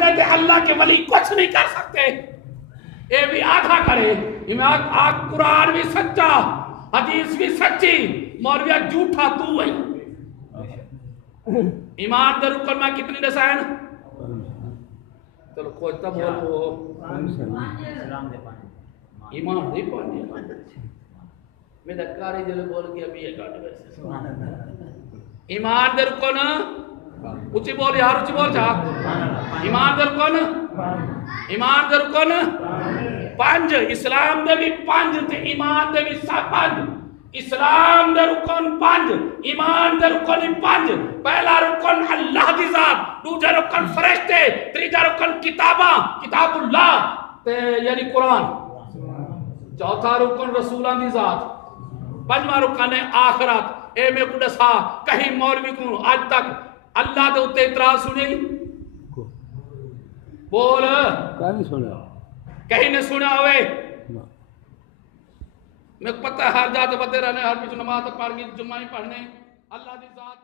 کرتے تھے اللہ کے ولی کچھ نہیں کر سکتے. اے بھی آدھا کرے قرآن بھی سچا حدیث بھی سچی مولویہ جھوٹا تو ہے. ایمان دے رکن میں کتنی دسائن چلو کوئی تب بولو ایمان دی پانی میں دکاری جلے بول کے ابھی ایک آٹھ ویسے ایمان دے رکن اچھی بول یار اچھی بول چاہ ایمان دے رکن پانچ اسلام دے بھی پانچ تے ایمان دے بھی پانچ اسلام دے رکن پانچ ایمان دے رکن پانچ پہلا رکن اللہ دی ذات دوجا رکن فرشتے تیجا رکن کتاب اللہ تے یعنی قرآن چوتھا رکن رسولان دی ذات پنجواں رکن ہے آخرت. اے میں کو دسا کہیں مولوی کو آج تک اللہ دے اتے اعتراض سنی بول کہیں نے سنا ہوئے میں پتہ ہے ہر جاتے بتے رہنے ہر پیچھو نماز پڑھ گی جمعہ ہی پڑھنے اللہ دی ذات